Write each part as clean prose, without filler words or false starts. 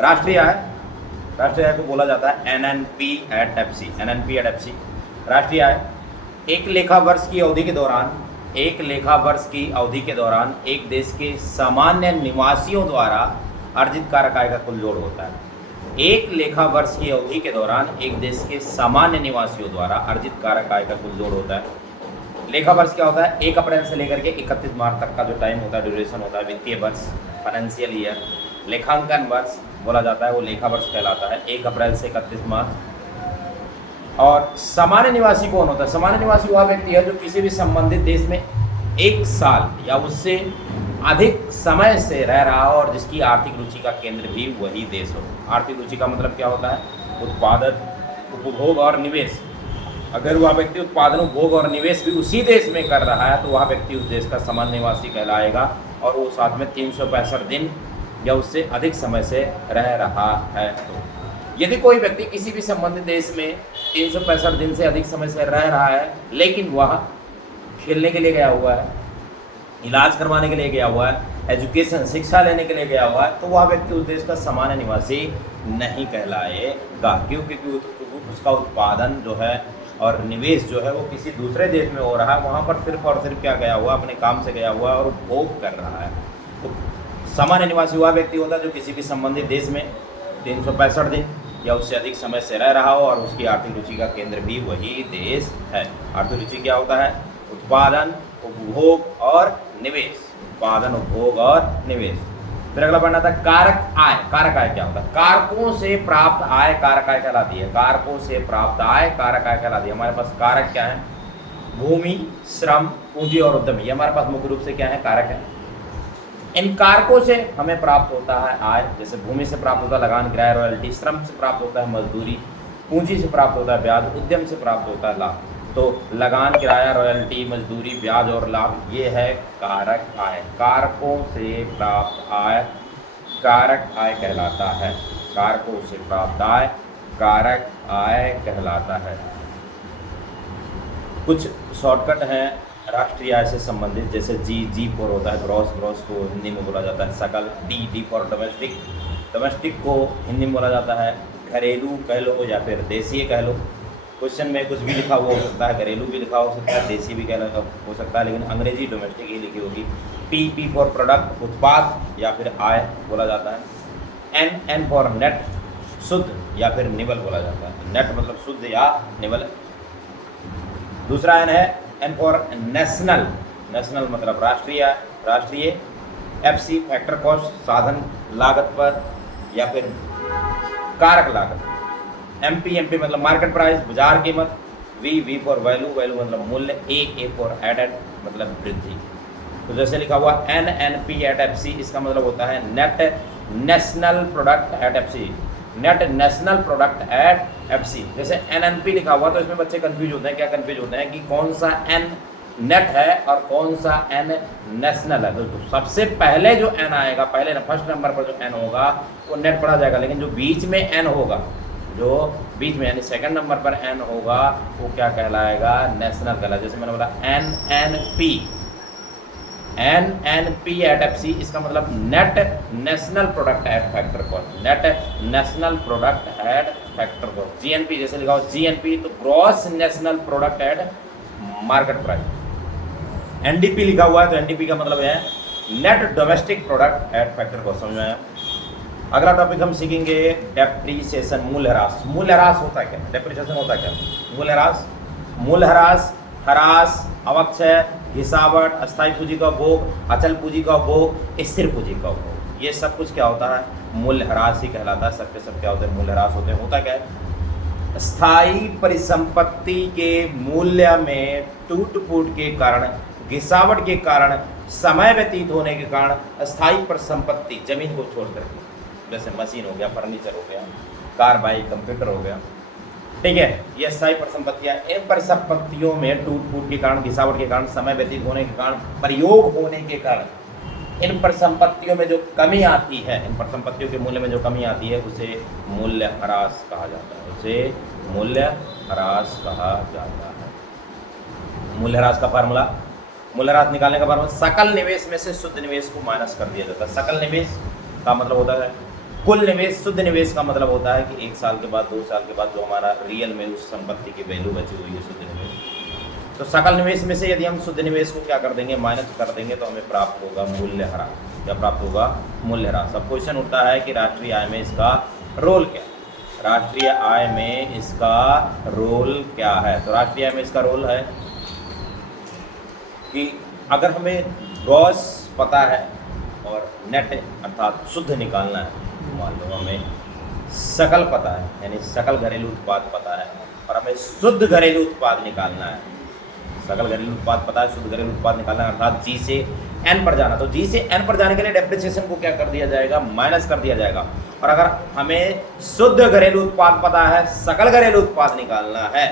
राष्ट्रीय आय को बोला जाता है NNP at FC. NNP at FC राष्ट्रीय आय एक लेखा वर्ष की अवधि के दौरान एक देश के सामान्य निवासियों द्वारा अर्जित कारक आय का कुल जोड़ होता है। एक लेखा वर्ष की अवधि के दौरान एक देश के सामान्य निवासियों द्वारा अर्जित कारक आय का कुल जोड़ होता है। लेखा वर्ष क्या होता है? 1 अप्रैल से लेकर के 31 मार्च तक का जो टाइम होता है, ड्यूरेशन होता है, वित्तीय वर्ष, फाइनेंशियल ईयर। लेखांकन वर्ष बोला जाता है, वो लेखा वर्ष कहलाता है, 1 अप्रैल से 31 मार्च। और सामान्य निवासी कौन होता है? सामान्य निवासी वह व्यक्ति है जो किसी भी संबंधित देश में 1 साल या उससे अधिक समय से रह रहा हो और जिसकी आर्थिक रुचि का केंद्र भी वही देश हो। आर्थिक रुचि का मतलब क्या होता है? उत्पादन, उपभोग और निवेश। अगर वह व्यक्ति उत्पादन, उपभोग और निवेश भी उसी देश में कर रहा है तो वह व्यक्ति उस देश का सामान्य निवासी कहलाएगा और वो साथ में 365 दिन या उससे अधिक समय से रह रहा है। तो यदि कोई व्यक्ति किसी भी संबंधित देश में 365 दिन से अधिक समय से रह रहा है लेकिन वह खेलने के लिए गया हुआ है, इलाज करवाने के लिए गया हुआ है, एजुकेशन, शिक्षा लेने के लिए गया हुआ है, तो वह व्यक्ति उस देश का सामान्य निवासी नहीं कहलाएगा, क्योंकि उसका उत्पादन जो है और निवेश जो है वो किसी दूसरे देश में हो रहा है। वहाँ पर सिर्फ और सिर्फ क्या गया हुआ, अपने काम से गया हुआ है और उपभोग कर रहा है। तो सामान्य निवासी वह व्यक्ति होता है जो किसी भी संबंधित देश में 365 दिन या उससे अधिक समय से रह रहा हो और उसकी आर्थिक रुचि का केंद्र भी वही देश है। आर्थिक रुचि क्या होता है? उत्पादन, उपभोग और निवेश। उत्पादन, उपभोग और निवेश। फिर अगला पढ़ना था कारक आय। कारक आय क्या होता है? कारकों से प्राप्त आय कारक आय कहलाती है। कारकों से प्राप्त आय कारक आय कहलाती है। हमारे पास कारक क्या है? भूमि, श्रम, पूंजी और उद्यमी। ये हमारे पास मुख्य रूप से क्या है? कारक है। इन कारकों से हमें प्राप्त होता है आय। जैसे भूमि से प्राप्त होता है लगान, किराया, रॉयल्टी। श्रम से प्राप्त होता है मजदूरी। पूंजी से प्राप्त होता है ब्याज। उद्यम से प्राप्त होता है लाभ। तो लगान, किराया, रॉयल्टी, मजदूरी, ब्याज और लाभ, ये है कारक आय। कारकों से प्राप्त आय कारक आय कहलाता है। कारकों से प्राप्त आय कारक आय कहलाता है। कुछ शॉर्टकट हैं राष्ट्रीय आय से संबंधित, जैसे जी फॉर होता है ग्रॉस। ग्रॉस को हिंदी में बोला जाता है सकल। D for domestic. डोमेस्टिक को हिंदी में बोला जाता है घरेलू कह लो या फिर देशीय कह लो। क्वेश्चन में कुछ भी लिखा हुआ हो सकता है, घरेलू भी लिखा हो सकता है, देसी भी कह हो सकता है, लेकिन अंग्रेजी डोमेस्टिक ही लिखी होगी। पी फॉर प्रोडक्ट, उत्पाद या फिर आय बोला जाता है। एन फॉर नेट, शुद्ध या फिर निवल बोला जाता है। नेट मतलब शुद्ध या निवल। दूसरा एन है एन फॉर नेशनल। नेशनल मतलब राष्ट्रीय। एफसी फैक्टर कॉस्ट, साधन लागत पर या फिर कारक लागत। एमपी मतलब मार्केट प्राइस, बाजार कीमत। वी फॉर वैल्यू मतलब मूल्य। ए फॉर एडेड मतलब वृद्धि। तो जैसे लिखा हुआ एनएनपी एट एफसी, इसका मतलब होता है net national product at FC. Net national product at FC. जैसे एनएनपी लिखा हुआ तो इसमें बच्चे कंफ्यूज होते हैं। क्या कंफ्यूज होते हैं कि कौन सा एन नेट है और कौन सा एन नेशनल है। तो सबसे पहले जो एन आएगा, पहले फर्स्ट नंबर पर जो एन होगा वो नेट पढ़ा जाएगा, लेकिन जो बीच में एन होगा, जो बीच में यानी सेकंड नंबर पर एन होगा वो क्या कहलाएगा? नेशनल कहलाएगा। जैसे मैंने बोला एनएनपी एट एफसी, इसका मतलब net national product at factor cost. Net national product at factor cost. GNP जैसे लिखा हो जीएनपी तो gross national product at market price. NDP लिखा हुआ है तो एनडीपी का मतलब है net domestic product at factor cost. समझ में आया? अगला टॉपिक हम सीखेंगे डेप्रीसिएशन, मूल्यह्रास। मूल्यह्रास होता क्या? डेप्रीसिएशन होता क्या? मूल्यह्रास, ह्रास, अवक्षय, घिसावट, अस्थायी पूंजी का उपभोग, अचल पूंजी का उपभोग, स्थिर पूंजी का उपभोग, ये सब कुछ क्या होता है? मूल्यह्रास ही कहलाता है। सब के सब क्या होते हैं? मूल्यह्रास होते हैं। होता क्या है? स्थायी परिसंपत्ति के मूल्य में टूट फूट के कारण, घिसावट के कारण, समय व्यतीत होने के कारण अस्थायी परिसंपत्ति जमीन को छोड़कर, जैसे मशीन हो गया, फर्नीचर हो गया, कार, बाइक, कंप्यूटर हो गया, ठीक है, ये अस्थायी परिसंपत्तियाँ। इन परिसंपत्तियों में टूट फूट के कारण, घिसावट के कारण, समय व्यतीत होने के कारण, प्रयोग होने के कारण इन परिसंपत्तियों में जो कमी आती है, इन परिसंपत्तियों के मूल्य में जो कमी आती है उसे मूल्यह्रास कहा जाता है। उसे मूल्यह्रास कहा जाता है। मूल्यह्रास का फार्मूला, मूल्यह्रास निकालने का फार्मूला, सकल निवेश में से शुद्ध निवेश को माइनस कर दिया जाता है। सकल निवेश का मतलब होता है कुल निवेश, शुद्ध निवेश का मतलब होता है कि 1 साल के बाद, 2 साल के बाद जो हमारा रियल में उस संपत्ति की वैल्यू बची हुई है, शुद्ध निवेश। तो सकल निवेश में से यदि हम शुद्ध निवेश को क्या कर देंगे, माइनस कर देंगे, तो हमें प्राप्त होगा मूल्यह्रास। क्या प्राप्त होगा? मूल्यह्रास। अब क्वेश्चन उठता है कि राष्ट्रीय आय में इसका रोल क्या है? राष्ट्रीय आय में इसका रोल क्या है? तो राष्ट्रीय आय में इसका रोल है कि अगर हमें ग्रॉस पता है और नेट अर्थात शुद्ध निकालना है, मान लो हमें सकल पता है, यानी सकल घरेलू उत्पाद पता है, और हमें शुद्ध घरेलू उत्पाद निकालना है। सकल घरेलू उत्पाद पता है, शुद्ध घरेलू उत्पाद निकालना है, अर्थात जी से एन पर जाना। तो जी से एन पर जाने के लिए डेप्रिसिएशन को क्या कर दिया जाएगा? माइनस कर दिया जाएगा। और अगर हमें शुद्ध घरेलू उत्पाद पता है, सकल घरेलू उत्पाद निकालना है,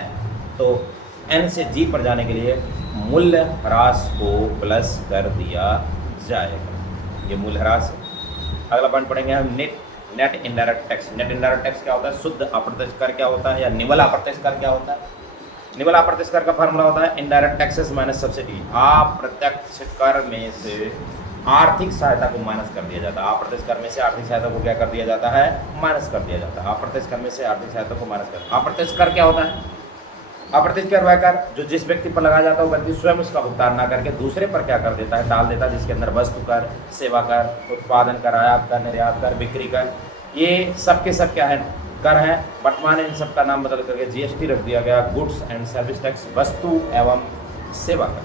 तो एन से जी पर जाने के लिए मूल्य ह्रास को प्लस कर दिया जाएगा। ये मूल्य ह्रास। अगला पॉइंट पढ़ेंगे हम net indirect tax. Net indirect tax क्या होता है? शुद्ध अप्रत्यक्ष कर क्या होता है, या निवल अप्रत्यक्ष कर क्या होता है? निवल अप्रत्यक्ष कर का फार्मूला होता है इनडायरेक्ट टैक्सेस माइनस सब्सिडी। अप्रत्यक्ष कर में से आर्थिक सहायता को माइनस कर दिया जाता है। अप्रत्यक्ष कर में से आर्थिक सहायता को क्या कर दिया जाता है? माइनस कर दिया जाता है। अप्रत्यक्ष कर में से आर्थिक सहायता को माइनस कर। अप्रत्यक्ष कर क्या होता है? अप्रत्यक्ष कर वह कर जो जिस व्यक्ति पर लगाया जाता है वो व्यक्ति स्वयं उसका भुगतान ना करके दूसरे पर क्या कर देता है? डाल देता है, जिसके अंदर वस्तु कर, सेवा कर, उत्पादन कर, आयात कर, निर्यात कर, बिक्री कर, ये सब के सब क्या है? कर है। वर्तमान इन सब का नाम बदल करके जीएसटी रख दिया गया, गुड्स एंड सर्विस टैक्स, वस्तु एवं सेवा कर।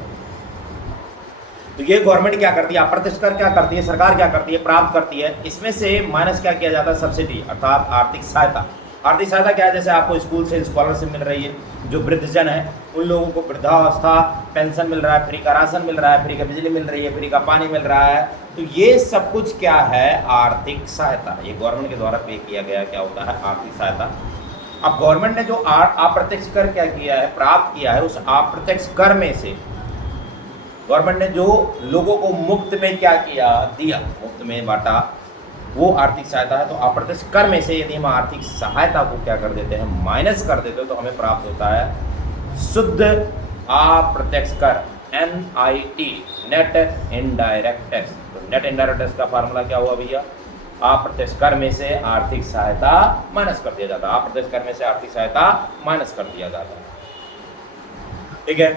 तो ये गवर्नमेंट क्या करती है? अप्रत्यक्ष कर क्या करती है? सरकार क्या करती है? प्राप्त करती है। इसमें से माइनस क्या किया जाता है? सब्सिडी अर्थात आर्थिक सहायता। आर्थिक सहायता क्या है? जैसे आपको स्कूल से स्कॉलरशिप मिल रही है, जो वृद्धजन है उन लोगों को वृद्धावस्था पेंशन मिल रहा है, फ्री का राशन मिल रहा है, फ्री का बिजली मिल रही है, फ्री का पानी मिल रहा है। तो ये सब कुछ क्या है? आर्थिक सहायता। ये गवर्नमेंट के द्वारा पे किया गया क्या होता है? आर्थिक सहायता। अब गवर्नमेंट ने जो अप्रत्यक्ष कर क्या किया है? प्राप्त किया है, उस अप्रत्यक्ष कर में से गवर्नमेंट ने जो लोगों को मुफ्त में क्या किया? दिया, मुफ्त में बांटा, वो आर्थिक सहायता है। तो अप्रत्यक्ष कर में से यदि हम आर्थिक सहायता को क्या कर देते हैं? माइनस कर देते हैं, तो हमें प्राप्त होता है शुद्ध अप्रत्यक्ष कर, NIT, नेट इनडायरेक्ट टैक्स। तो नेट इनडायरेक्ट टैक्स का फार्मूला क्या हुआ भैया? अप्रत्यक्ष कर में से आर्थिक सहायता माइनस कर दिया जाता है। अप्रत्यक्ष कर में से आर्थिक सहायता माइनस कर दिया जाता है। ठीक है।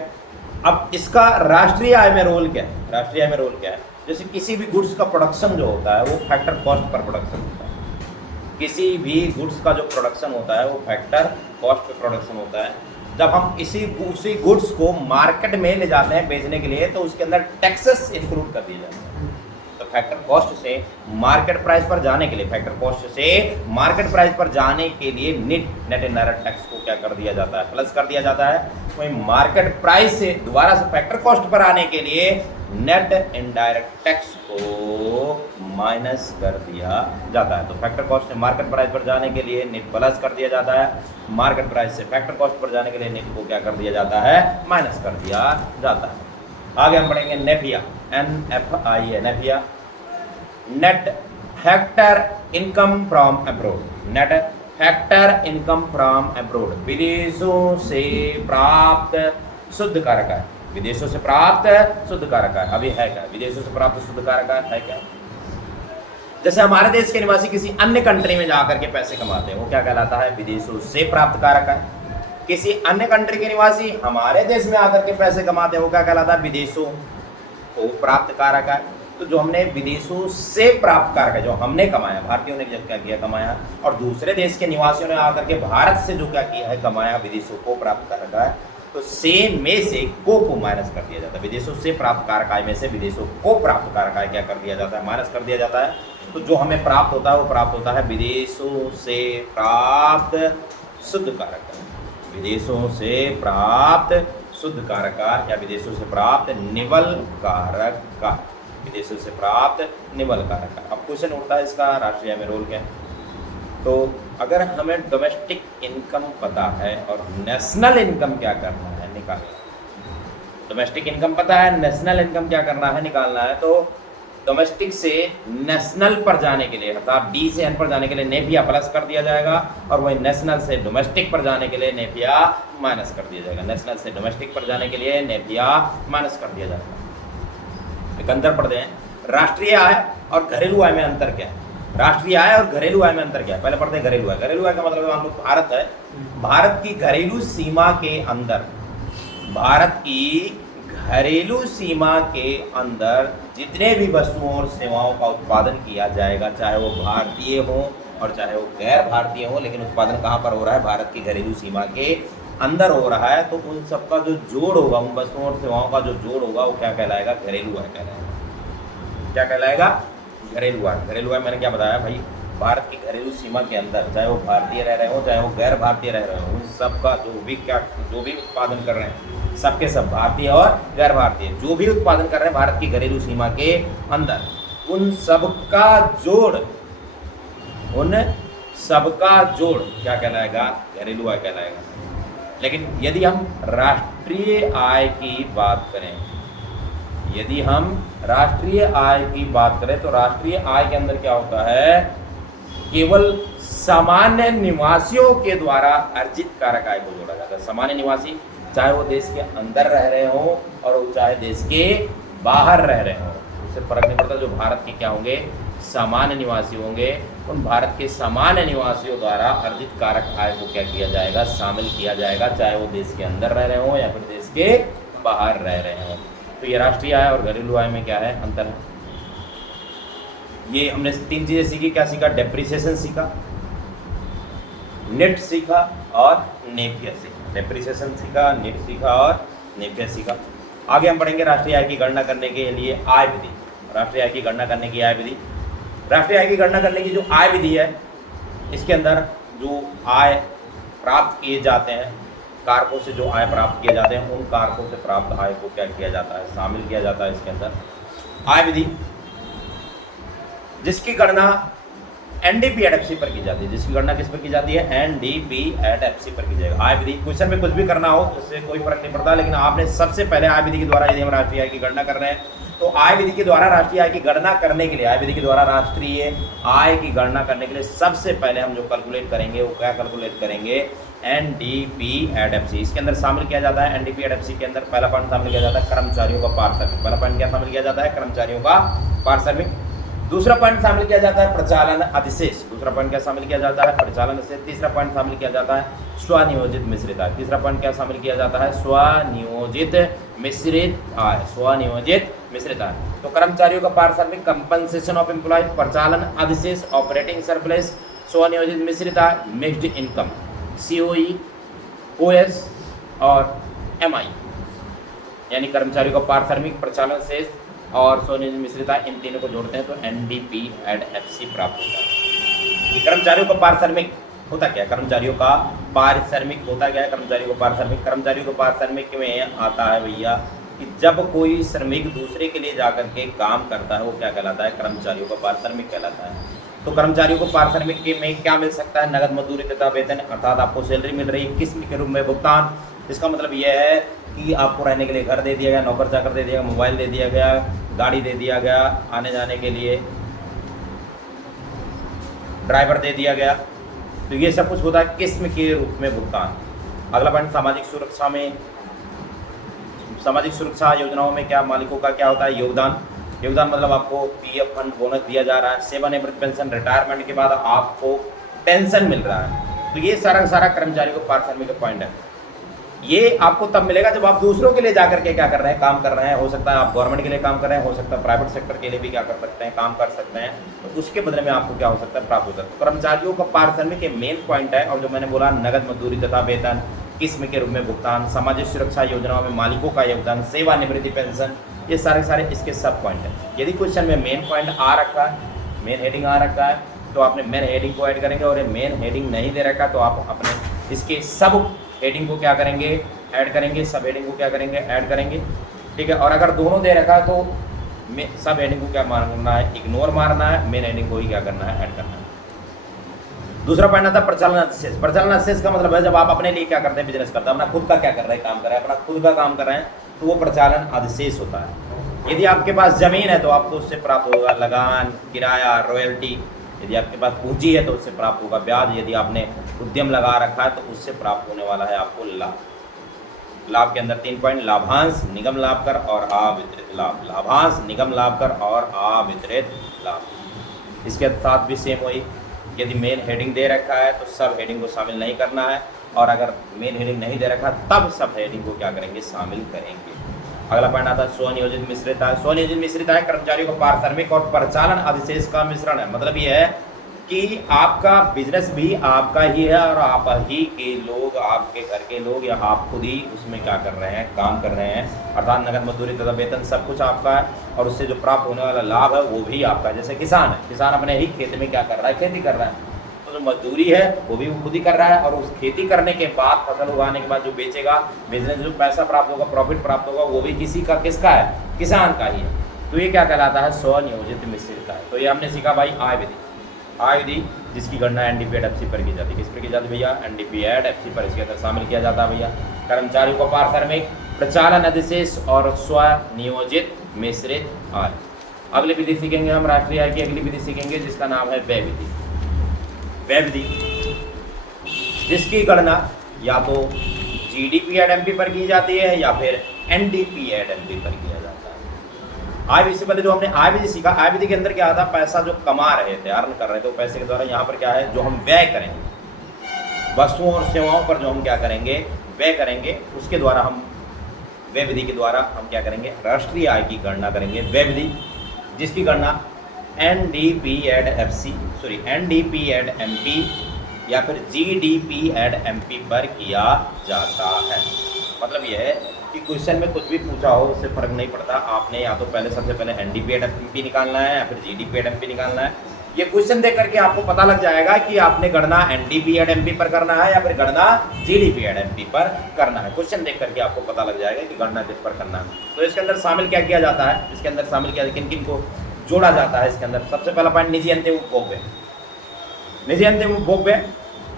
अब इसका राष्ट्रीय आय में रोल क्या है? राष्ट्रीय आय में रोल क्या है? जैसे किसी भी गुड्स का प्रोडक्शन जो होता है वो फैक्टर कॉस्ट पर प्रोडक्शन होता है। किसी भी गुड्स का जो प्रोडक्शन होता है वो फैक्टर कॉस्ट पर प्रोडक्शन होता है। जब हम उसी गुड्स को मार्केट में ले जाते हैं बेचने के लिए, तो उसके अंदर टैक्सेस इंक्लूड कर दिए जाते हैं। तो फैक्टर कॉस्ट से मार्केट प्राइस पर जाने के लिए, फैक्टर कॉस्ट से मार्केट प्राइस पर जाने के लिए नेट इनडायरेक्ट टैक्स को क्या कर दिया जाता है? प्लस कर दिया जाता है। वही मार्केट प्राइस से दोबारा से फैक्टर कॉस्ट पर आने के लिए नेट इनडायरेक्ट टैक्स को माइनस कर दिया जाता है। तो फैक्टर कॉस्ट से मार्केट प्राइस पर जाने के लिए नेट प्लस कर दिया जाता है, मार्केट प्राइस से फैक्टर कॉस्ट पर जाने के लिए नेट को क्या कर दिया जाता है? माइनस कर दिया जाता है। आगे हम पढ़ेंगे नेफिया, NFIA, नेफिया, net factor income from abroad. Net factor income from abroad, विदेशों से प्राप्त शुद्ध कारक है। विदेशों से प्राप्त शुद्ध कारक है। अभी है क्या? विदेशों से प्राप्त शुद्ध कारक है क्या? जैसे हमारे देश के निवासी किसी अन्य कंट्री में जाकर के पैसे कमाते हैं, वो क्या कहलाता है? विदेशों से प्राप्त कारक है। किसी अन्य कंट्री के निवासी हमारे देश में आकर के पैसे कमाते हैं, वो क्या कहलाता है? विदेशों को प्राप्त कारक है। तो जो हमने विदेशों से प्राप्त कारक है, जो हमने कमाया, भारतीयों ने जब क्या किया? कमाया, और दूसरे देश के निवासियों ने आकर के भारत से जो क्या किया है? कमाया, विदेशों को प्राप्त कारक है। तो से में से को माइनस कर दिया जाता है। विदेशों से प्राप्त कारक आय में से विदेशों को प्राप्त कारक आय क्या कर दिया जाता है? माइनस कर दिया जाता है। तो जो हमें प्राप्त होता है वो प्राप्त होता है विदेशों से प्राप्त शुद्ध कारक आय, विदेशों से प्राप्त शुद्ध कारक आय या विदेशों से प्राप्त निवल कारक आय, विदेशों से प्राप्त निवल कारक आय। अब क्वेश्चन उठता है इसका राष्ट्रीय आय में रोल क्या है? तो अगर हमें डोमेस्टिक इनकम पता है और नेशनल इनकम क्या करना है? निकालना। डोमेस्टिक इनकम पता है, नेशनल इनकम क्या करना है? निकालना है। तो डोमेस्टिक से नेशनल पर जाने के लिए, अर्थात डी से एन पर जाने के लिए नेफिया प्लस कर दिया जाएगा, और वही नेशनल से डोमेस्टिक पर जाने के लिए नेफिया माइनस कर दिया जाएगा। नेशनल से डोमेस्टिक पर जाने के लिए नेफिया माइनस कर दिया जाएगा। एक अंतर पढ़ते हैं, राष्ट्रीय आय और घरेलू आय में अंतर क्या है? राष्ट्रीय आय और घरेलू आय में अंतर क्या है? पहले पढ़ते हैं घरेलू आय। घरेलू आय का मतलब हम लोग भारत है, भारत की घरेलू सीमा के अंदर, भारत की घरेलू सीमा के अंदर जितने भी वस्तुओं और सेवाओं का उत्पादन किया जाएगा, चाहे वो भारतीय हो और चाहे वो गैर भारतीय हो, लेकिन उत्पादन कहाँ पर हो रहा है? भारत की घरेलू सीमा के अंदर हो रहा है। तो उन सबका जो जोड़ होगा, उन वस्तुओं और सेवाओं का जो जोड़ होगा, वो क्या कहलाएगा? घरेलू आय कहलाएगा। क्या कहलाएगा? घरेलू आय। घरेलू आय मैंने क्या बताया भाई? भारत की घरेलू सीमा के अंदर, चाहे वो भारतीय रह रहे हो चाहे वो गैर भारतीय रह रहे हो, उन सब का जो भी उत्पादन कर रहे हैं, सबके सब भारतीय और गैर भारतीय जो भी उत्पादन कर रहे हैं भारत की घरेलू सीमा के अंदर, उन सबका जोड़ क्या कहलाएगा? घरेलू आय कहलाएगा। लेकिन यदि हम राष्ट्रीय आय की बात करें, यदि हम राष्ट्रीय आय की बात करें तो राष्ट्रीय आय के अंदर क्या होता है? केवल सामान्य निवासियों के द्वारा अर्जित कारक आय को जोड़ा जाता है। सामान्य निवासी चाहे वो देश के अंदर रह रहे हो और वो चाहे देश के बाहर रह रहे हो, उससे फर्क नहीं पड़ता। जो भारत के क्या होंगे? सामान्य निवासी होंगे। उन भारत के सामान्य निवासियों द्वारा अर्जित कारक आय को क्या किया जाएगा? शामिल किया जाएगा, चाहे वो देश के अंदर रह रहे हो या फिर देश के बाहर रह रहे हो। तो ये राष्ट्रीय आय और घरेलू आय में क्या है? अंतर है। ये हमने 3 चीज़ें सीखी। क्या सीखा? डेप्रिसिएशन सीखा, नेट सीखा और नेपियर सीखा। डेप्रिसिएशन सीखा, नेट सीखा और नेपियर सीखा। आगे हम पढ़ेंगे राष्ट्रीय आय की गणना करने के लिए आय विधि। राष्ट्रीय आय की गणना करने की आय विधि। राष्ट्रीय आय की गणना करने की जो आय विधि है, इसके अंदर जो आय प्राप्त किए जाते हैं, कारकों से जो आय प्राप्त किए जाते हैं, उन कारकों से प्राप्त आय को क्या किया जाता है? शामिल किया जाता है इसके अंदर आय विधि, जिसकी गणना एनडीपी एट एफसी पर की जाती है। जिसकी गणना किस पर की जाती है? एनडीपी एट एफसी पर की जाएगी। आय विधि क्वेश्चन में कुछ भी करना हो तो उससे कोई फर्क नहीं पड़ता, लेकिन आपने सबसे पहले आय विधि के द्वारा यदि हम राष्ट्रीय आय की गणना कर रहे हैं तो आय विधि के द्वारा राष्ट्रीय आय की गणना करने के लिए, आय विधि के द्वारा राष्ट्रीय आय की गणना करने के लिए सबसे पहले हम जो कैलकुलेट करेंगे वो क्या कैलकुलेट करेंगे? NDP at FC. इसके अंदर शामिल किया जाता है, एनडीपी एट एफसी के अंदर पहला पॉइंट शामिल किया जाता है कर्मचारियों का पारिश्रमिक। पहला पॉइंट क्या शामिल किया जाता है? कर्मचारियों का पारिश्रमिक। दूसरा पॉइंट शामिल किया जाता है प्रचालन अधिशेष। दूसरा पॉइंट क्या शामिल किया जाता है? प्रचालन अधिशेष। तीसरा पॉइंट शामिल किया जाता है स्वनियोजित मिश्रित आय। तीसरा पॉइंट क्या शामिल किया जाता है? स्वनियोजित मिश्रित आय। स्वनियोजित मिश्रित आय। तो कर्मचारियों का पारिश्रमिक, कंपनसेशन ऑफ एम्प्लॉय, प्रचालन अधिशेष, ऑपरेटिंग सरप्लस, स्वनियोजित मिश्रित आय, मिक्स्ड इनकम, COE, OS और MI, यानी कर्मचारियों का पारिश्रमिक, प्रचालन शेष और स्वनियोजित मिश्रित आय, इन तीनों को जोड़ते हैं तो एनडीपी एट एफसी प्राप्त होता है। कर्मचारियों का पारिश्रमिक होता क्या है? कर्मचारियों का पारिश्रमिक होता क्या है? कर्मचारियों का पारिश्रमिक, कर्मचारियों को पारिश्रमिक में आता है भैया कि जब कोई श्रमिक दूसरे के लिए जाकर के काम करता है, वो क्या कहलाता है? कर्मचारियों का पारिश्रमिक कहलाता है। तो कर्मचारियों को पारिश्रमिक के में क्या मिल सकता है? नगद मजदूरी तथा वेतन, अर्थात आपको सैलरी मिल रही है किस्म के रूप में भुगतान। इसका मतलब यह है कि आपको रहने के लिए घर दे दिया गया, नौकर चाकर दे दिया गया, मोबाइल दे दिया गया, गाड़ी दे दिया गया, आने जाने के लिए ड्राइवर दे दिया गया। तो ये सब कुछ होता है किस्म के रूप में भुगतान। अगला पॉइंट सामाजिक सुरक्षा में, सामाजिक सुरक्षा योजनाओं में क्या मालिकों का क्या होता है? योगदान। योगदान मतलब आपको पीएफ फंड बोनस दिया जा रहा है, सेवानिवृत्त पेंशन, रिटायरमेंट के बाद आपको पेंशन मिल रहा है। तो ये सारा कर्मचारियों को पारिश्रमिक का पॉइंट है। ये आपको तब मिलेगा जब आप दूसरों के लिए जाकर के क्या कर रहे हैं? काम कर रहे हैं। हो सकता है आप गवर्नमेंट के लिए काम कर रहे हैं, हो सकता है प्राइवेट सेक्टर के लिए भी क्या कर सकते हैं? काम कर सकते हैं। तो उसके बदले में आपको क्या हो सकता है? प्राप्त हो सकता है। तो कर्मचारियों का पारिश्रमिक के मेन पॉइंट है, और जो मैंने बोला नगद मजदूरी तथा वेतन, किस्म के रूप में भुगतान, सामाजिक सुरक्षा योजनाओं में मालिकों का योगदान, सेवानिवृत्ति पेंशन, ये सारे इसके सब पॉइंट हैं। यदि क्वेश्चन में मेन पॉइंट आ रखा है, मेन हेडिंग आ रखा है, तो आपने मेन हेडिंग को ऐड करेंगे, और ये मेन हेडिंग नहीं दे रखा तो आप अपने इसके सब हेडिंग को क्या करेंगे? ऐड करेंगे। सब हेडिंग को क्या करेंगे? ऐड करेंगे। ठीक है। और अगर दोनों दे रखा है तो सब हेडिंग को क्या मारना है? इग्नोर मारना है। मेन हेडिंग को ही क्या करना है? ऐड करना है। दूसरा पॉइंट आता है प्रचालन अधिशेष। प्रचालन अधिशेष का मतलब है जब आप अपने लिए क्या करते हैं? बिजनेस करते हैं, अपना खुद का क्या कर रहे हैं? काम कर रहे हैं, अपना खुद का काम कर रहे हैं, तो वो प्रचालन अधिशेष होता है। यदि आपके पास जमीन है तो आपको उससे प्राप्त होगा लगान, किराया, रॉयल्टी। यदि आपके पास पूंजी है तो उससे प्राप्त होगा ब्याज। यदि आपने उद्यम लगा रखा है तो उससे प्राप्त होने वाला है आपको लाभ। लाभ के अंदर 3 पॉइंट: लाभांश, निगम लाभ कर और अवितरित लाभ। लाभांश, निगम लाभ कर और अवितरित लाभ। इसके साथ भी सेम वही, यदि मेन हेडिंग दे रखा है तो सब हेडिंग को शामिल नहीं करना है, और अगर मेन हेडिंग नहीं दे रखा तब सब हेडिंग को क्या करेंगे, शामिल करेंगे। अगला पॉइंट आता है स्वनियोजित मिश्रित आय। स्वनियोजित मिश्रित आय कर्मचारियों को पारिश्रमिक और परिचालन अधिशेष का मिश्रण है। मतलब ये है कि आपका बिजनेस भी आपका ही है और आप ही के लोग, आपके घर के लोग या आप खुद ही उसमें क्या कर रहे हैं, काम कर रहे हैं, अर्थात नगद मजदूरी तथा वेतन सब कुछ आपका है, और उससे जो प्राप्त होने वाला लाभ है वो भी आपका है। जैसे किसान है, किसान अपने ही खेत में क्या कर रहा है, खेती कर रहा है, तो जो मजदूरी है वो भी वो खुद ही कर रहा है, और उस खेती करने के बाद, फसल उगाने के बाद जो बेचेगा, बेचने से जो पैसा प्राप्त होगा, प्रॉफिट प्राप्त होगा, वो भी किसी का, किसका है, किसान का ही है। तो ये क्या कहलाता है, स्वनियोजित मिश्रित आय। तो ये हमने सीखा भाई आय विधि। आय विधि जिसकी गणना एनडीपी एड एफसी पर की जाती है। किस पर की जाती है भैया, एनडीपी एड एफसी पर इसके अंदर शामिल किया जाता है भैया। कर्मचारियों को पारिश्रमिक, प्रचालन अधिशेष और स्वनियोजित मिश्रित आय। अगली विधि सीखेंगे हम, राष्ट्रीय आय की अगली विधि सीखेंगे जिसका नाम है व्यय विधि। व्यय विधि जिसकी गणना या तो जीडीपी एड एमपी पर की जाती है या फिर एनडीपी एड एमपी पर किया जाता है। आय विधि से पहले जो हमने आय विधि सीखा, आय विधि के अंदर क्या था, पैसा जो कमा रहे थे, अर्न कर रहे थे, वो पैसे के द्वारा यहाँ पर क्या है, जो हम व्यय करेंगे, वस्तुओं और सेवाओं पर जो हम क्या करेंगे, व्यय करेंगे, उसके द्वारा हम व्यय विधि के द्वारा हम क्या करेंगे, राष्ट्रीय आय की गणना करेंगे। व्यय विधि जिसकी गणना NDP at FC sorry NDP at MP या फिर जीडीपी एड एमपी पर किया जाता है। मतलब यह है कि क्वेश्चन में कुछ भी पूछा हो उससे फर्क नहीं पड़ता, आपने या तो पहले सबसे पहले एनडीपी एड एमपी निकालना है या फिर जीडीपी एड एमपी निकालना है। ये क्वेश्चन देख करके आपको पता लग जाएगा कि आपने गणना एनडीपी एड एमपी पर करना है या फिर गणना जीडीपी एड एमपी पर करना है। क्वेश्चन देख करके आपको पता लग जाएगा कि गणना किस पर करना है। तो इसके अंदर शामिल क्या किया जाता है, इसके अंदर शामिल किया किन किन को जोड़ा जाता है। इसके अंदर सबसे पहला पॉइंट निजी अंतिम उपभोग व्यय। निजी अंतिम उपभोग व्यय,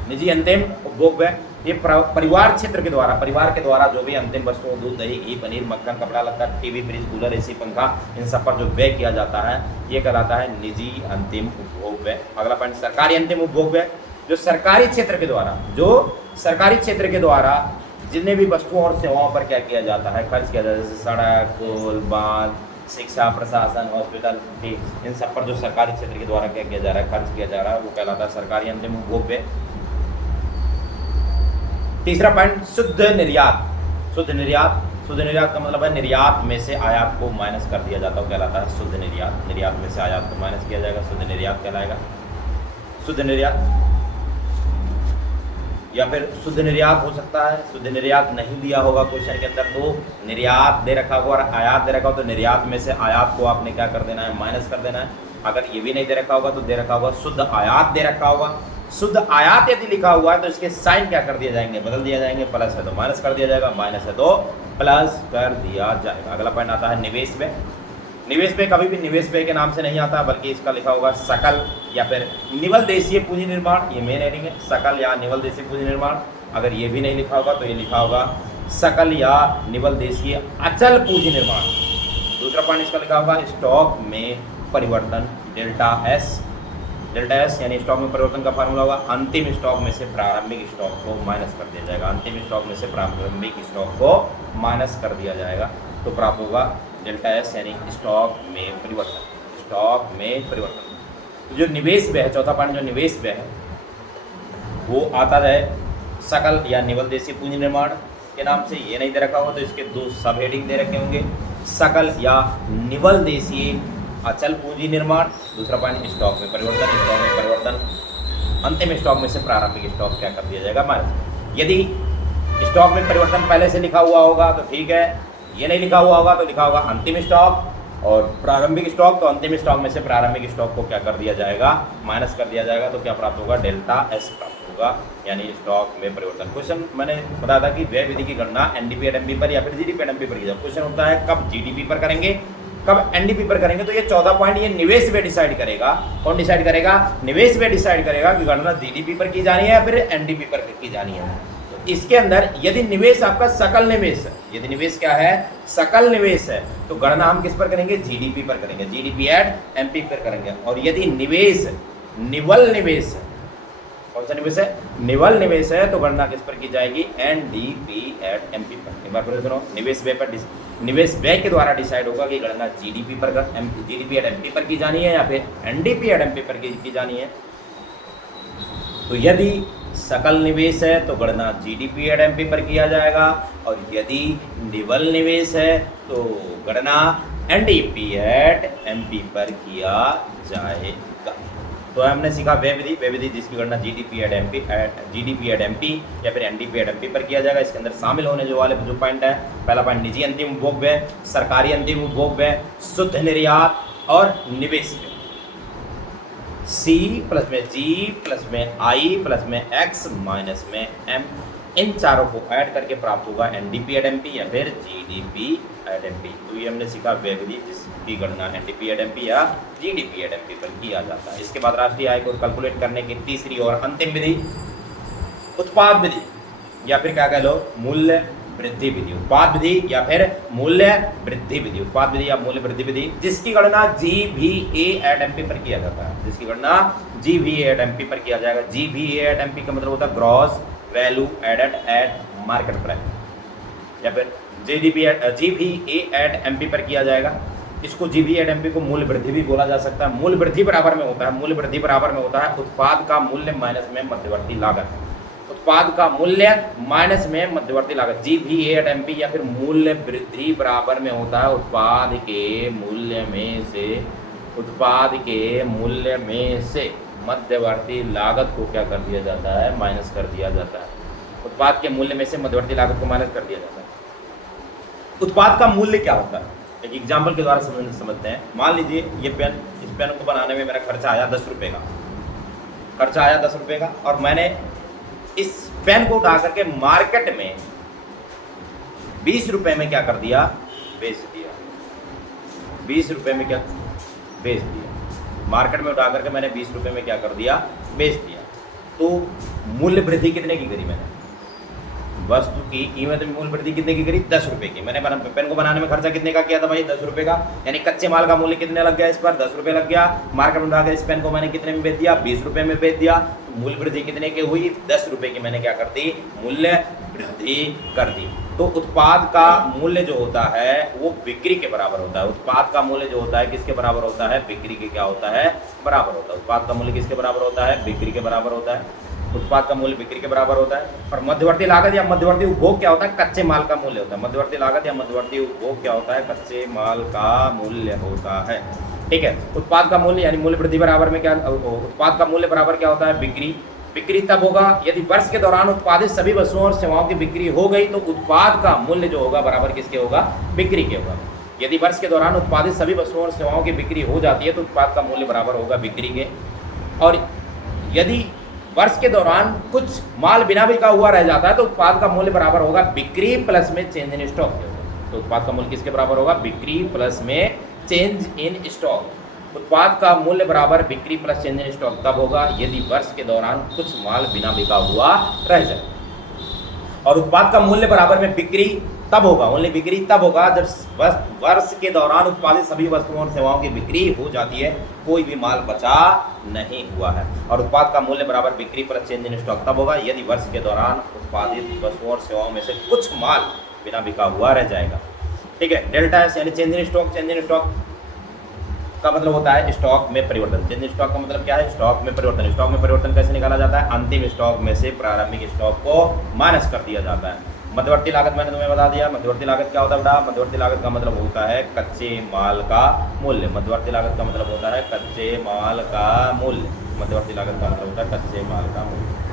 निजी अंतिम उपभोग व्यय ये परिवार क्षेत्र के द्वारा, परिवार के द्वारा जो भी अंतिम वस्तुओं, दूध, दही, घी, पनीर, मक्खन, कपड़ा लत्ता, टीवी, फ्रिज, कूलर, एसी, पंखा, इन सब पर जो व्यय किया जाता है ये कहलाता है निजी अंतिम उपभोग व्यय। अगला पॉइंट सरकारी अंतिम उपभोग व्यय, जो सरकारी क्षेत्र के द्वारा, जो सरकारी क्षेत्र के द्वारा जितने भी वस्तुओं और सेवाओं पर क्या किया जाता है, खर्च किया जाता है, जैसे सड़क, पुल, बांध, शिक्षा, प्रशासन, हॉस्पिटल, इन सब पर जो सरकारी क्षेत्र के द्वारा क्या किया जा रहा है, खर्च किया जा रहा है, वो कहलाता है सरकारी अंतिम उपभोग व्यय। तीसरा पॉइंट शुद्ध निर्यात। शुद्ध निर्यात, शुद्ध निर्यात का मतलब है निर्यात में से आयात को माइनस कर दिया जाता है, कहलाता है शुद्ध निर्यात। निर्यात में से आयात को माइनस किया जाएगा, शुद्ध निर्यात कहलाएगा। शुद्ध निर्यात या फिर शुद्ध निर्यात हो सकता है, शुद्ध निर्यात नहीं दिया होगा क्वेश्चन के अंदर, तो निर्यात दे रखा होगा और आयात दे रखा हो तो निर्यात में से आयात को आपने क्या कर देना है, माइनस कर देना है। अगर ये भी नहीं दे रखा होगा तो दे रखा होगा शुद्ध आयात दे रखा होगा। शुद्ध आयात यदि लिखा हुआ है तो इसके साइन क्या कर दिए जाएंगे, बदल दिया जाएंगे, प्लस है तो माइनस कर दिया जाएगा, माइनस है तो प्लस कर दिया जाएगा। अगला पॉइंट आता है निवेश व्यय। निवेश व्यय कभी भी निवेश व्यय के नाम से नहीं आता, बल्कि इसका लिखा होगा सकल या फिर निवल देशीय पूंजी निर्माण, ये मेन हेडिंग है, सकल या निवल देशीय पूंजी निर्माण। अगर ये भी नहीं लिखा होगा तो ये लिखा होगा सकल या निवल देशीय अचल पूंजी निर्माण। दूसरा पॉइंट इसका लिखा होगा स्टॉक में परिवर्तन, डेल्टा एस। डेल्टा एस यानी स्टॉक में परिवर्तन का फार्मूला होगा अंतिम स्टॉक में से प्रारंभिक स्टॉक को माइनस कर दिया जाएगा। अंतिम स्टॉक में से प्रारंभिक स्टॉक को माइनस कर दिया जाएगा तो प्राप्त होगा डेल्टा एस यानी स्टॉक में परिवर्तन। स्टॉक में परिवर्तन। जो निवेश व्यय है, चौथा पॉइंट जो निवेश व्यय है वो आता है सकल या निवल देशीय पूंजी निर्माण के नाम से। ये नहीं दे रखा होगा तो इसके दो सब हेडिंग दे रखे होंगे, सकल या निवल देशीय अचल पूंजी निर्माण। दूसरा पॉइंट स्टॉक में परिवर्तन। स्टॉक में परिवर्तन अंतिम स्टॉक में से प्रारंभिक स्टॉक क्या कर दिया जाएगा, माइनस। यदि स्टॉक में परिवर्तन पहले से लिखा हुआ होगा तो ठीक है, ये नहीं लिखा हुआ होगा तो लिखा होगा अंतिम स्टॉक और प्रारंभिक स्टॉक, तो अंतिम स्टॉक में से प्रारंभिक स्टॉक को क्या कर दिया जाएगा, माइनस कर दिया जाएगा। तो क्या प्राप्त होगा, डेल्टा एस प्राप्त होगा यानी स्टॉक में परिवर्तन। क्वेश्चन मैंने बताया था कि व्यय विधि की गणना एनडीपी एड एमपी पर या फिर जीडीपी एड एमपी पर की जाए। क्वेश्चन होता है कब जीडीपी पर करेंगे, कब एनडीपी पर करेंगे। तो ये 14 पॉइंट ये निवेश व्यय डिसाइड करेगा। कौन डिसाइड करेगा, निवेश व्यय डिसाइड करेगा कि गणना जीडीपी पर की जानी है या फिर एनडीपी पर की जानी है। तो इसके अंदर यदि निवेश आपका सकल निवेश है, यदि निवेश क्या है, सकल निवेश है, तो गणना हम किस पर करेंगे, जीडीपी पर करेंगे, जीडीपी एड एमपी पर करेंगे। और यदि निवेश निवल निवेश है, कौन सा निवेश है? निवल निवेश है, तो गणना किस पर की जाएगी? एनडीपी एट एमपी पर। एक बार फिर सुनो, निवेश व्यय के द्वारा डिसाइड होगा कि गणना जीडीपी पर जीडीपी एट एमपी पर की जानी है या फिर एनडीपी एट एमपी पर की जानी है। तो यदि सकल निवेश है तो गणना जीडीपी एट एमपी पर किया जाएगा, और यदि निवल निवेश है तो गणना एनडीपी एट एमपी पर किया जाएगा। तो हमने सीखा व्यय विधि जिसकी गणना जीडीपी एट एमपी या फिर एनडीपी एट एमपी पर किया जाएगा। इसके अंदर शामिल होने जो वाले जो पॉइंट है, पहला पॉइंट निजी अंतिम उपभोग व्यय, सरकारी अंतिम उपभोग व्यय, शुद्ध निर्यात और निवेश व्यय। C प्लस में G प्लस में I प्लस में X माइनस में M, इन चारों को ऐड करके प्राप्त होगा एनडीपी एट एमपी या फिर जीडीपी एट एमपी। तो ये हमने सीखा व्यय विधि जिसकी गणना एनडीपी एट एमपी या जीडीपी एट एमपी पर किया जाता है। इसके बाद राष्ट्रीय आय को कैलकुलेट करने की तीसरी और अंतिम विधि उत्पाद विधि या फिर क्या कह लो मूल्य वृद्धि विधि। उत्पाद विधि या फिर मूल्य वृद्धि विधि, उत्पाद विधि या मूल्य वृद्धि विधि जिसकी गणना जीवीए एट एमपी पर किया जाता है, जिसकी गणना जीवीए एट एमपी पर किया जाएगा। जीवीए एट एमपी का मतलब होता है gross value added at market price, या फिर जीवीए एट एमपी पर किया जाएगा। इसको जीवीए एट एमपी को मूल्य वृद्धि भी बोला जा सकता है। मूल्य वृद्धि बराबर में होता है, मूल्य वृद्धि बराबर में होता है उत्पाद का मूल्य माइनस में मध्यवर्ती लागत, उत्पाद का मूल्य माइनस में मध्यवर्ती लागत। जीवीए एट एमपी या फिर मूल्य वृद्धि बराबर में होता है उत्पाद के मूल्य में से मध्यवर्ती लागत को क्या कर दिया जाता है? माइनस कर दिया जाता है। उत्पाद के मूल्य में से मध्यवर्ती लागत को माइनस कर दिया जाता है। उत्पाद का मूल्य क्या होता है? एक एग्जाम्पल के द्वारा समझते हैं। मान लीजिए ये पेन, इस पेन को बनाने में मेरा खर्चा आया 10 रुपये का, खर्चा आया 10 रुपये का, और मैंने इस पेन को उठा करके मार्केट में 20 रुपये में क्या कर दिया? बेच दिया। 20 रुपये में क्या बेच दिया? मार्केट में उठा करके मैंने 20 रुपये में क्या कर दिया? बेच दिया। तो मूल्य वृद्धि कितने की करी मैंने? वस्तु की कीमत में मूल्य वृद्धि कितने की करी? 10 रुपये की। मैंने पेन को बनाने में खर्चा कितने का किया था भाई? 10 रुपये का। यानी कच्चे माल का मूल्य कितने लग गया? इस पर 10 रुपये लग गया। मार्केट में उठाकर इस पेन को मैंने कितने में बेच दिया? 20 रुपये में बेच दिया। मूल्य वृद्धि कितने की हुई? 10 रुपये की मैंने क्या कर दी? मूल्य वृद्धि कर दी। तो उत्पाद का मूल्य जो होता है वो बिक्री के बराबर होता है। उत्पाद का मूल्य जो होता है किसके बराबर होता है? बिक्री के क्या होता है? बराबर होता है। उत्पाद का मूल्य किसके बराबर होता है? बिक्री के बराबर होता है। उत्पाद का मूल्य बिक्री के बराबर होता है। और मध्यवर्ती लागत या मध्यवर्ती उपभोग क्या होता है? कच्चे माल का मूल्य होता है। मध्यवर्ती लागत या मध्यवर्ती उपभोग क्या होता है? कच्चे माल का मूल्य होता है। ठीक है। उत्पाद का मूल्य यानी मूल्य वृद्धि बराबर में क्या? उत्पाद का मूल्य बराबर क्या होता है? बिक्री। बिक्री तब होगा यदि वर्ष के दौरान उत्पादित सभी वस्तुओं और सेवाओं की बिक्री हो गई, तो उत्पाद का मूल्य जो होगा बराबर किसके होगा? बिक्री के होगा। यदि वर्ष के दौरान उत्पादित सभी वस्तुओं और सेवाओं की बिक्री हो जाती है तो उत्पाद का मूल्य बराबर होगा बिक्री के। और यदि वर्ष के दौरान कुछ माल बिना बिका हुआ रह जाता है तो उत्पाद का मूल्य बराबर होगा बिक्री प्लस में चेंज इन स्टॉक के होगा। तो उत्पाद का मूल्य किसके बराबर होगा? बिक्री प्लस में चेंज इन स्टॉक। उत्पाद का मूल्य बराबर बिक्री प्लस चेंज इन स्टॉक तब होगा यदि वर्ष के दौरान कुछ माल बिना बिका हुआ रह जाए। और उत्पाद का मूल्य बराबर में बिक्री तब होगा, ओनली बिक्री तब होगा जब वर्ष के दौरान उत्पादित सभी वस्तुओं और सेवाओं की बिक्री हो जाती है, कोई भी माल बचा नहीं हुआ है। और उत्पाद का मूल्य बराबर बिक्री प्लस चेंज इन स्टॉक तब होगा यदि वर्ष के दौरान उत्पादित वस्तुओं और सेवाओं में से कुछ माल बिना बिका हुआ रह जाएगा। ठीक है। डेल्टा एस यानी change in stock. Change in stock का मतलब होता है स्टॉक में परिवर्तन। चेंज इन स्टॉक का मतलब क्या है? स्टॉक में परिवर्तन। स्टॉक में परिवर्तन कैसे निकाला जाता है? अंतिम स्टॉक में से प्रारंभिक स्टॉक को माइनस कर दिया जाता है। मध्यवर्ती लागत मैंने तुम्हें बता दिया। मध्यवर्ती लागत क्या होता है बेटा? मध्यवर्ती लागत का मतलब होता है कच्चे माल का मूल्य। मध्यवर्ती लागत का मतलब होता है कच्चे माल का मूल्य। मध्यवर्ती लागत का मतलब होता है कच्चे माल का मूल्य।